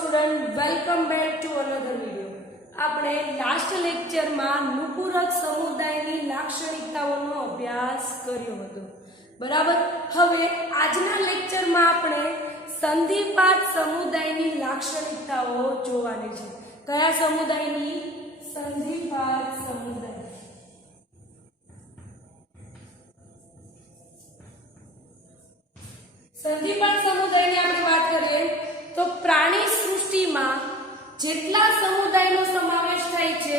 Student, welcome back to another video. આપણે last લેક્ચરમાં નુપુરક સમુદાયની લાક્ષણિકતાઓનો અભ્યાસ કર્યો હતો. બરાબર. હવે આજના લેક્ચરમાં આપણે સંધિપાત સમુદાયની લાક્ષણિકતાઓ જોવાની છે. કયા સમુદાયની? સંધિપાત સમુદાય. સંધિપાત સમુદાયની આપણે વાત કરીએ તો પ્રાણી સૃષ્ટિમાં જેટલા સમુદાયનો સમાવેશ થાય છે,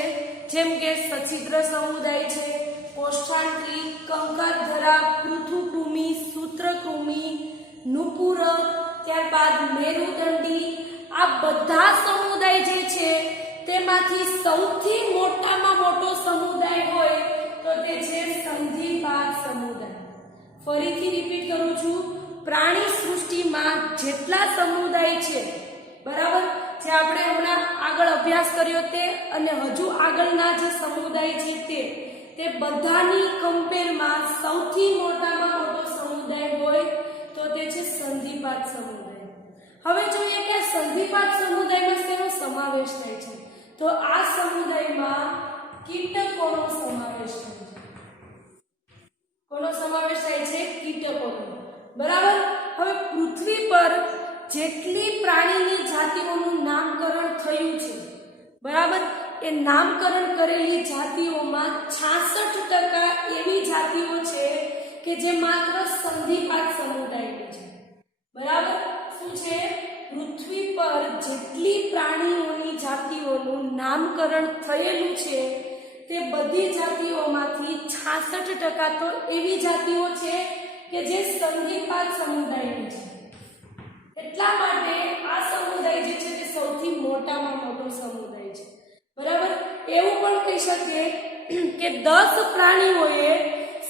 જેમ કે સછિદ્ર સમુદાય છે, કોષ્ઠાંત્રી, કંકાધરા, પૃથુકૃમિ, સૂત્રકૃમિ, નુપુરક, ત્યારબાદ મેરુદંડી, આ બધા સમુદાય જે છે તેમાંથી સૌથી મોટામાં મોટો સમુદાય હોય તો તે છે સંધિપાત સમુદાય. ફરીથી રિપીટ કરું છું, પ્રાણી સૃષ્ટિમાં જેટલા સમુદાય છે, બરાબર, જે આપણે હમણાં આગળ અભ્યાસ કર્યો તે અને હજુ આગળના જે સમુદાય છે તે બધાની કમ્પેરમાં સૌથી મોટામાં મોટો સમુદાય હોય તો તે છે સંધિપાત સમુદાય. હવે જોઈએ કે સંધિપાત સમુદાયમાં શેનો સમાવેશ થાય છે, તો આ સમુદાયમાં કીટકોનો સમાવેશ થાય છે. કોનો સમાવેશ થાય છે? કીટકોનો. બરાબર. હવે પૃથ્વી પર જેટલી પ્રાણીની જાતિઓનું નામકરણ થયું છે, બરાબર, એ નામકરણ કરેલી જાતિઓમાં 66% એવી જાતિઓ છે કે જે માત્ર સંધિપાત સમુદાયની છે. બરાબર. શું છે? પૃથ્વી પર જેટલી પ્રાણીઓની જાતિઓનું નામકરણ થયેલું છે તે બધી જાતિઓમાંથી 66% તો એવી જાતિઓ છે કે જે સંધિપાત સમુદાયની છે. એટલા માટે આ સમુદાય જે છે તે સૌથી મોટામાં મોટો સમુદાય છે. બરાબર. એવું પણ કહી શકીએ કે 10 પ્રાણીઓએ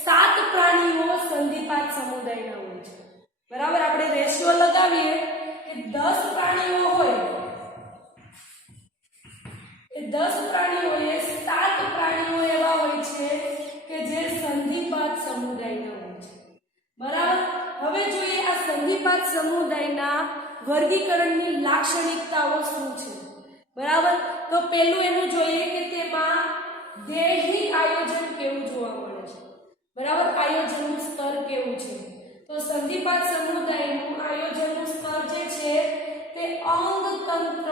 7 પ્રાણીઓ સંધિપાત સમુદાયના હોય છે. બરાબર. આપણે રેશિયો લગાવીએ કે 10 પ્રાણીઓ હોય એ 10 પ્રાણીઓએ 7 પ્રાણીઓ એવા હોય છે કે જે સંધિપાત સમુદાયના હોય છે. બરાબર. હવે જોઈએ આ સંધિપાત સમુદાયના વર્ગીકરણની લાક્ષણિકતાઓ શું છે. બરાબર. તો પહેલું એનું જોઈએ કે તેમાં દેહી આયોજન કેવું જોવા મળે છે. બરાબર. આયોજનનું સ્તર કેવું છે? તો સંધિપાત સમુદાયનું આયોજનનું સ્તર જે છે તે અંગતંત્ર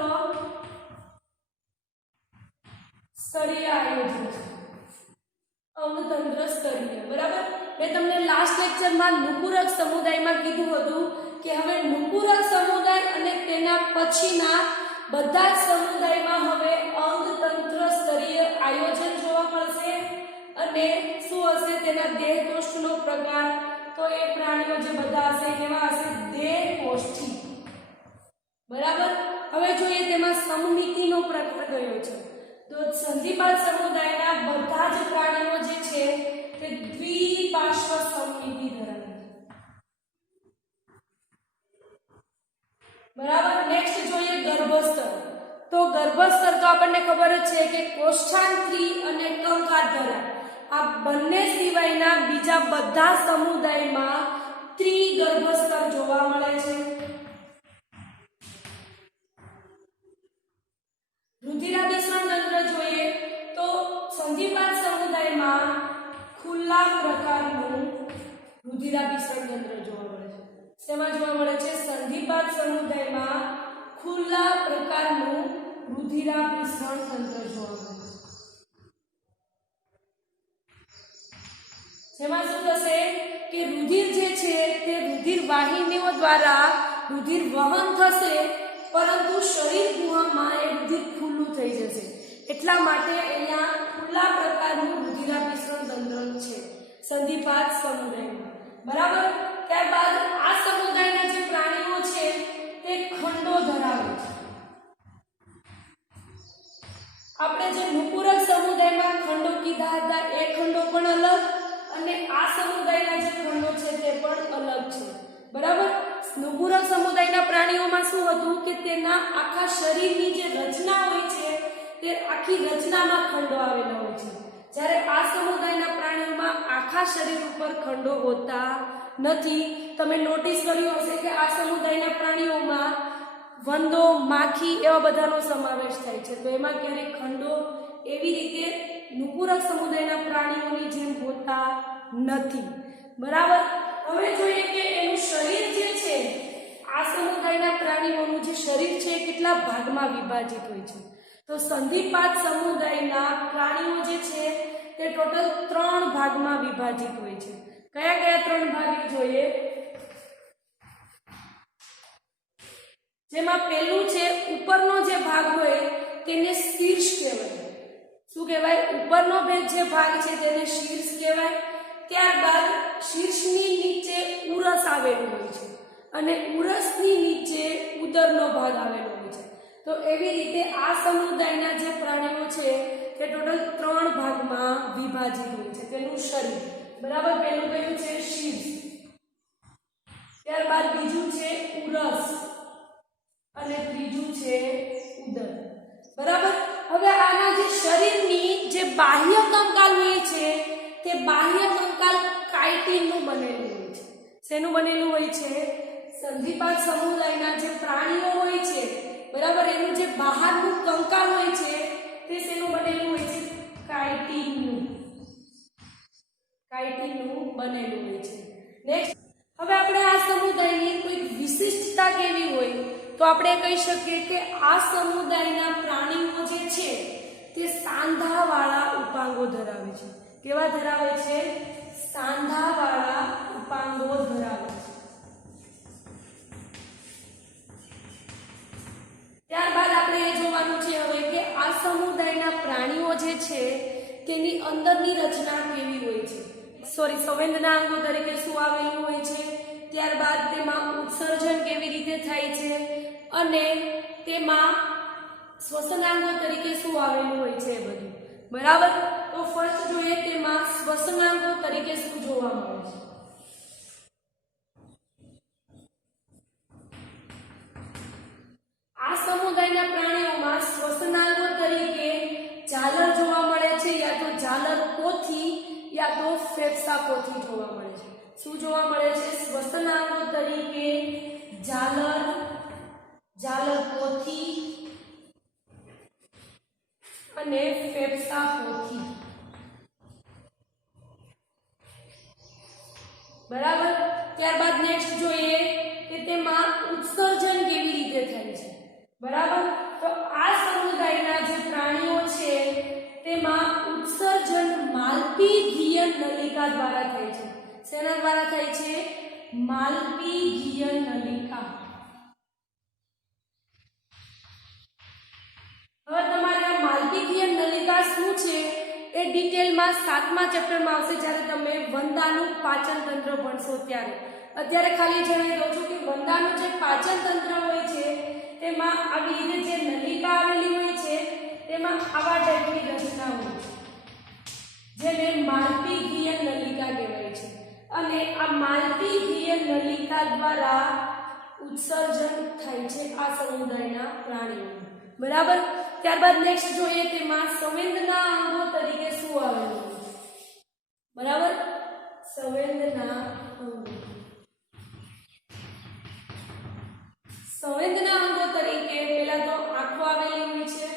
સ્તરીય આયોજન છે. અંગતંત્ર સ્તરીય. બરાબર. મેં તમને લાસ્ટ લેક્ચરમાં નુપુરક સમુદાયમાં કીધું હતું કે હવે નુપુરક સમુદાય અને તેના પછીના બધા જ સમુદાયમાં હવે અંગતંત્ર સ્તરીય આયોજન જોવા મળશે. અને શું હશે? તેના દેહકોષ્ઠનો પ્રકાર. તો એ પ્રાણીઓ જે બધા હશે કેવા હશે? દેહકોષ્ઠી. બરાબર. હવે જોઈએ તેમાં સમમિતિનો પ્રકાર કયો છે. તો સંધિપાત સમુદાયના બધા જ પ્રાણીઓ જે છે તે દ્વિપાર્શ્વ સમમિતિ ધરાવે છે. બરાબર. નેક્સ્ટ જોઈએ ગર્ભસ્તર. તો ગર્ભસ્તર તો આપણને ખબર જ છે કે કોષ્ઠાંત્રી અને કંકાધરા આ બંને સિવાયના બીજા બધા સમુદાયમાં ત્રિગર્ભસ્તર જોવા મળે છે. રુધિરાભિસરણ તંત્ર જોઈએ તો સંધિપાત સમુદાયમાં ખુલ્લા પ્રકારનું રુધિરાભિસરણ તંત્ર જોવા મળે છે. શેમાં જોવા મળે છે? સંધિપાત સમુદાયમાં ખુલ્લા પ્રકારનું રુધિરાભિસરણ તંત્ર જોવા મળે છે. જેમાં શું થશે કે રુધિર જે છે તે રુધિર વાહિનીઓ દ્વારા રુધિર વહન થશે, પરંતુ શરીર ગુહામાં એ રુધિર ખુલ્લું થઈ જશે. એટલા માટે અહીંયા ખુલ્લા પ્રકારનું રુધિરાભિસરણ તંત્ર છે સંધિપાત સમુદાયમાં. બરાબર. ત્યારબાદ આ સમુદાયના જે પ્રાણીઓ છે તે ખંડો ધરાવે છે. આપણે જે નુપુરક સમુદાયમાં ખંડો કીધા હતા એ ખંડો પણ અલગ અને આ સમુદાયના જે ખંડો છે તે પણ અલગ છે. બરાબર. નુપુરક સમુદાયના પ્રાણીઓમાં શું હતું કે તેના આખા શરીરની જે રચના હોય છે તે આખી રચનામાં ખંડો આવેલા હોય છે, જ્યારે આ સમુદાયના પ્રાણીઓમાં આખા શરીર ઉપર ખંડો હોતા નથી. તમે નોટિસ કર્યું હશે કે આ સમુદાયના પ્રાણીઓમાં વંદો, માખી એવા બધાનો સમાવેશ થાય છે. તો એમાં ક્યારેય ખંડો એવી રીતે નુપુરક સમુદાયના પ્રાણીઓની જેમ હોતા નથી. બરાબર. હવે જોઈએ કે એનું શરીર જે છે, આ સમુદાયના પ્રાણીઓનું જે શરીર છે એ કેટલા ભાગમાં વિભાજિત હોય છે. તો સંધિપાત સમુદાયના પ્રાણીઓ જે છે તે ટોટલ 3 ભાગમાં વિભાજિત હોય છે. કયા કયા 3 ભાગ જોઈએ? જેમાં પહેલું છે ઉપરનો જે ભાગ હોય તેને શીર્ષ કહેવાય. શું કહેવાય? ઉપરનો જે ભાગ છે તેને શીર્ષ કહેવાય. ત્યારબાદ શીર્ષની નીચે ઉરસ આવેલું હોય છે અને ઉરસની નીચે ઉદરનો ભાગ આવેલો હોય છે. તો એવી રીતે આ સમુદાયના જે પ્રાણીઓ છે તે ટોટલ 3 ભાગમાં વિભાજિત હોય છે તેનું શરીર. બરાબર. પહેલું કયું છે? શીર્ષ. ત્યારબાદ બીજું છે ઉરસ અને ત્રીજું છે ઉદર. બરાબર. હવે આના જે શરીરની જે બાહ્ય કંકાલ હોય છે તે બાહ્ય કંકાલ કાઇટિનનું બનેલું હોય છે. શેનું બનેલું હોય છે? સંધિપાત સમુદાયના જે પ્રાણીઓ હોય છે, બરાબર, એનું જે બહારનું કંકાલ હોય છે તે શેનું બનેલું હોય છે? કાઇટિનનું બનેલું હોય છે. નેક્સ્ટ, હવે આપણે આ સમુદાયની કોઈ વિશિષ્ટતા કેવી હોય તો આપણે કહી શકીએ કે આ સમુદાયના પ્રાણીઓ જે છે તે સાંધાવાળા ઉપાંગો ધરાવે છે. કેવા ધરાવે છે? સાંધાવાળા ઉપાંગો ધરાવે છે. ત્યારબાદ આપણે એ જોવાનું છે હવે કે આ સમુદાયના પ્રાણીઓ જે છે તેની અંદરની રચના કેવી હોય છે. સંવેદના અંગો તરીકે શું આવેલું હોય છે, ત્યારબાદ તેમાં ઉત્સર્જન કેવી રીતે થાય છે અને તેમાં શ્વસનાંગો તરીકે શું આવેલું હોય છે એ બધું. બરાબર. તો ફર્સ્ટ જોઈએ તેમાં શ્વસનાંગો તરીકે શું જોવા મળે છે. આ સમુદાયના પ્રાણીઓમાં શ્વસનાંગો તરીકે ઝાલર જોવા મળે છે, યા તો ઝાલર પોથી યા તો ફેફસા પોથી જોવા મળે છે. શું જોવા મળે છે? શ્વસનાંગો તરીકે ઝાલર પોથી અને ફેફસા પોથી. બરાબર. ત્યારબાદ નેક્સ્ટ જોઈએ કે તેમાં ઉત્સર્જન કેવી રીતે થાય છે. બરાબર. તો આ સમુદાયના જે પ્રાણીઓ છે તેમાં ઉત્સર્જન માલપીઘીય નલિકા દ્વારા થાય છે. શેના દ્વારા થાય છે? માલપીઘીય નલિકા. હવે તમારે આ માલપીઘીય નલિકા શું છે એ ડિટેલમાં 7મા ચેપ્ટરમાં આવશે જ્યારે તમે વંદાનું પાચન તંત્ર ભણશો ત્યારે. અત્યારે ખાલી જણાવી દઉં છું કે વંદાનું જે પાચન તંત્ર હોય છે તેમાં આવી રીતે જે નલિકા આવેલી હોય છે તેમાં આવા ટાઈપની રચના હોય છે જેને માલપીઘીય નલિકા કહેવાય છે. અને આ માલપીઘીય નલિકા દ્વારા ઉત્સર્જન થાય છે આ સમુદાયના પ્રાણીઓનું. બરાબર. ત્યારબાદ નેક્સ્ટ જોઈએ તેમાં સંવેદના અંગો તરીકે શું આવેલું છે. બરાબર. સંવેદના અંગો તરીકે પહેલા તો આંખો આવેલી હોય છે,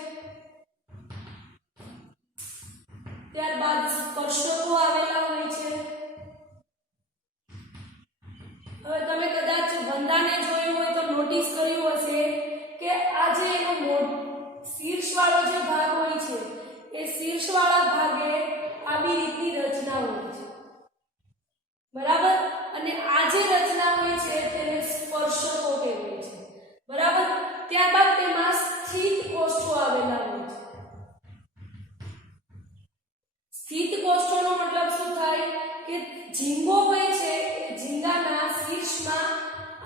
ત્યારબાદ સ્પર્શકો આવેલા હોય છે. હવે તમે કદાચ વંદાને જોયું હોય તો નોટિસ કર્યું હશે કે આ જે એનો શીર્ષવાળો જે ભાગ હોય છે એ શીર્ષવાળા ભાગે આવી રીતની રચના હોય છે. બરાબર. અને આ જે રચના હોય છે તેને સ્પર્શકો કહેવાય છે. બરાબર. ત્યારબાદ તેમાં સ્થિત કોષો આવેલા હોય છે. સ્થિત કોષોનો મતલબ શું થાય કે ઝીંગો હોય છે એ ઝીંગાના શીર્ષમાં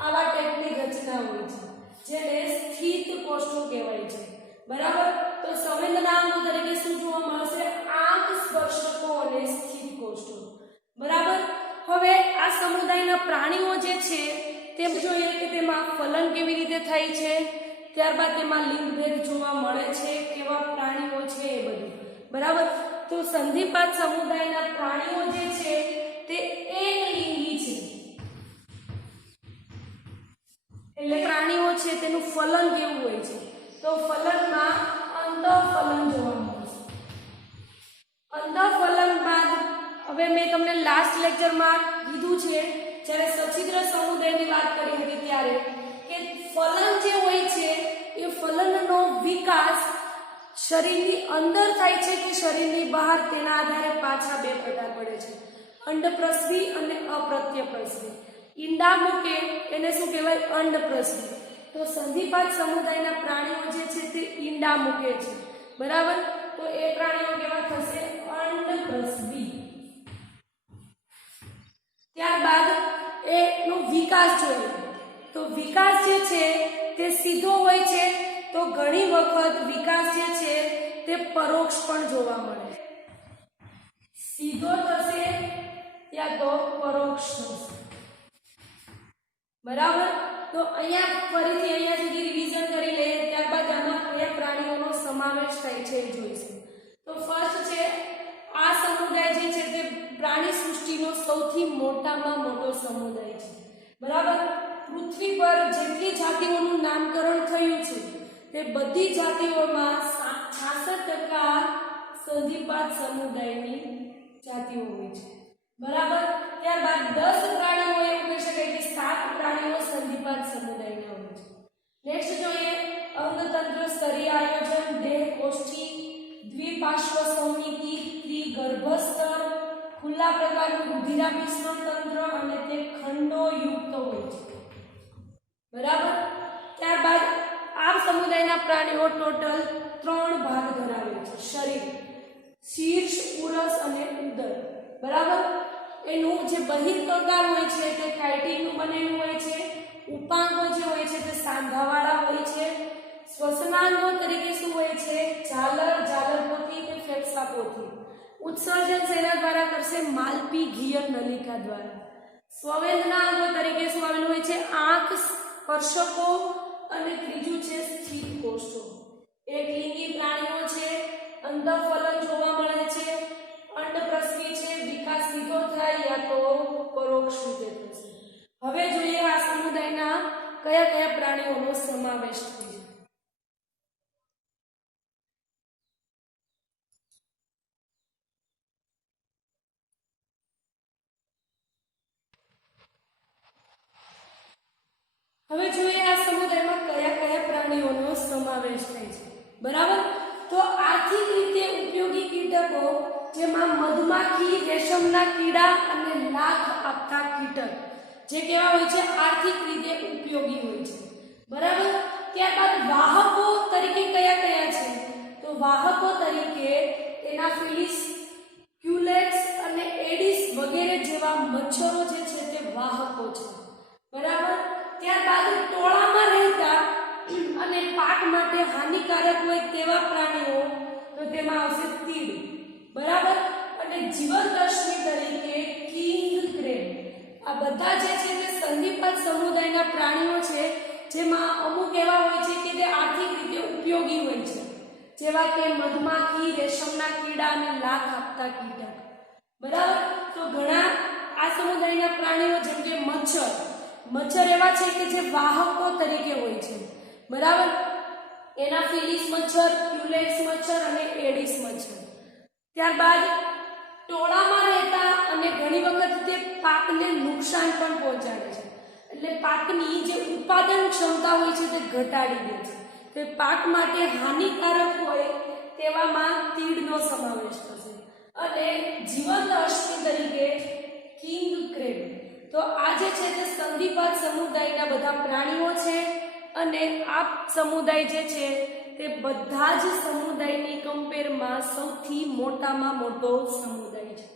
આવા ટાઈપની રચના હોય છે જેને સ્થિત કોષો કહેવાય છે. બરાબર. તો સંવેદનાંગો તરીકે શું જોવા મળશે? આંખ, સ્પર્શકો અને સ્થિત કોષો. બરાબર. હવે આ સમુદાયના પ્રાણીઓ જે છે તેમ જોઈએ કે તેમાં ફલન કેવી રીતે થાય છે, ત્યારબાદ તેમાં લિંગભેદ જોવા મળે છે, કેવા પ્રાણીઓ છે એ બધું. બરાબર. તો સંધિપાત સમુદાયના પ્રાણીઓ જે છે તે એકલિંગી છે. એટલે પ્રાણીઓ છે તેનું ફલન કેવું હોય છે? તો ફલનમાં અંતઃફલન જોવા મળશે. અંતઃફલન બાદ હવે મેં તમને લાસ્ટ લેક્ચરમાં કીધું છે જ્યારે સછિદ્ર સમુદાયની વાત કરી હતી ત્યારે કે ફલન જે હોય છે એ ફલનનો વિકાસ શરીરની અંદર થાય છે કે શરીરની બહાર તેના આધારે પાછા બે પ્રકાર પડે છે, અંડપ્રસવી અને અપ્રત્યપ્રસવી. ઈંડા મૂકે એને શું કહેવાય? અંડપ્રસવી. તો સંધિપાત સમુદાયના પ્રાણીઓ જે છે તે ઈંડા મૂકે છે, બરાબર? તો એ પ્રાણીઓ કેવા થશે? અંડપ્રસવી. ત્યારબાદ એનો વિકાસ જોઈએ તો વિકાસ જે છે તે સીધો હોય છે, તો ઘણી વખત વિકાસ જે છે તે પરોક્ષ પણ જોવા મળે. સીધો થશે યા તો પરોક્ષ થશે, બરાબર? તો અહીંયા ફરીથી અહીંયા સુધી રિવિઝન કરી લઈએ. ત્યારબાદ આમાં કયા પ્રાણીઓનો સમાવેશ થાય છે એ જોઈશું. તો ફર્સ્ટ છે આ સમુદાય જે છે તે પ્રાણી સૃષ્ટિનો સૌથી મોટામાં મોટો સમુદાય છે, બરાબર? પૃથ્વી પર જેટલી જાતિઓનું નામકરણ થયું છે તે બધી જાતિઓમાં 66% સંધિપાત સમુદાયની જાતિઓ હોય છે, બરાબર? ત્યારબાદ 10 પ્રાણીઓ એવું કહી શકાય કે 7 પ્રાણીઓ સંધિપાત સમુદાયના હોય છે. નેક્સ્ટ જોઈએ અંગતંત્ર સ્તરીય આયોજન, દેહ કોષ્ઠી, દ્વિપાર્શ્વ સંમિતિ, ત્રિગર્ભસ્તર, ખુલ્લા પ્રકારનું રુધિરાભિસરણ તંત્ર અને તે ખંડો યુક્ત હોય છે, બરાબર? ત્યારબાદ આ સમુદાયના પ્રાણીઓ ટોટલ 3 ભાગ ધરાવે છે: શરીર, શીર્ષ, ઉરસ અને ઉદર, બરાબર? એનું જે બહિર્કંકાલ હોય છે તે કાઇટિનનું બનેલું હોય છે. ઉપાંગો જે હોય છે તે સાંધાવાળા હોય છે. શ્વસનાંગો તરીકે શું હોય છે? જાલરપોથી કે ફેફસાપોથી. ઉત્સર્જન શેના દ્વારા કરશે? માલપીઘીય નલિકા દ્વારા. સ્વવેદના અંગો તરીકે શું આવેલું હોય છે? આંખ, સ્પર્શકો અને ત્રીજું છે સ્થિત કોષો. એકલિંગી પ્રાણીઓ છે, અંતઃફલન જોવા મળે છે, અંડપ્રસવી છે, વિકાસ સીધો થાય યા તો પરોક્ષ રીતે થશે. હવે જોઈએ આ સમુદાયના કયા કયા પ્રાણીઓનો સમાવેશ થાય છે. હવે જોઈએ આ સમુદાયમાં કયા કયા પ્રાણીઓનો સમાવેશ થાય છે, બરાબર? તો આર્થિક રીતે ઉપયોગી કીટકો જેમાં મધમાખી, રેશમના કીડા અને લાખ આપતા કીટક જે કેવા હોય છે? આર્થિક રીતે ઉપયોગી હોય છે, બરાબર? ત્યારબાદ વાહકો તરીકે કયા કયા છે? તો વાહકો તરીકે એનાફિલિસ, ક્યુલેક્સ અને એડિસ વગેરે જેવા મચ્છરો જે છે તે વાહકો છે, બરાબર? ત્યારબાદ ટોળામાં રહેતા અને પાક માટે હાનિકારક હોય તેવા પ્રાણીઓ, તો તેમાં આવશે તીડ, બરાબર? અને જીવનદર્શની તરીકે કિંગ ક્રેબ. આ બધા જે છે તે સંધિપાત સમુદાયના પ્રાણીઓ છે જેમાં અમુક એવા હોય છે કે તે આર્થિક રીતે ઉપયોગી હોય છે, જેવા કે મધમાખી, રેશમના કીડા અને લાખ આપતા કીટક, બરાબર? તો ઘણા આ સમુદાયના પ્રાણીઓ જેમ કે મચ્છર એવા છે કે જે વાહકો તરીકે હોય છે, બરાબર? એનાફિલિસ મચ્છર, ક્યુલેક્સ મચ્છર અને એડિસ મચ્છર. ત્યારબાદ ટોળામાં રહેતા અને ઘણી વખત તે પાકને નુકસાન પણ પહોંચાડે છે, એટલે પાકની જે ઉત્પાદન ક્ષમતા હોય છે તે ઘટાડી દે છે. તે પાક માટે હાનિકારક હોય તેવામાં તીડનો સમાવેશ થશે. અને જીવંત અશ્મિ તરીકે કિંગ ક્રેબ. તો આ જે છે તે સંધિપાત સમુદાયના બધા પ્રાણીઓ છે અને આ સમુદાય જે છે તે બધા જ સમુદાયની કમ્પેરમાં સૌથી મોટામાં મોટો સમુદાય છે.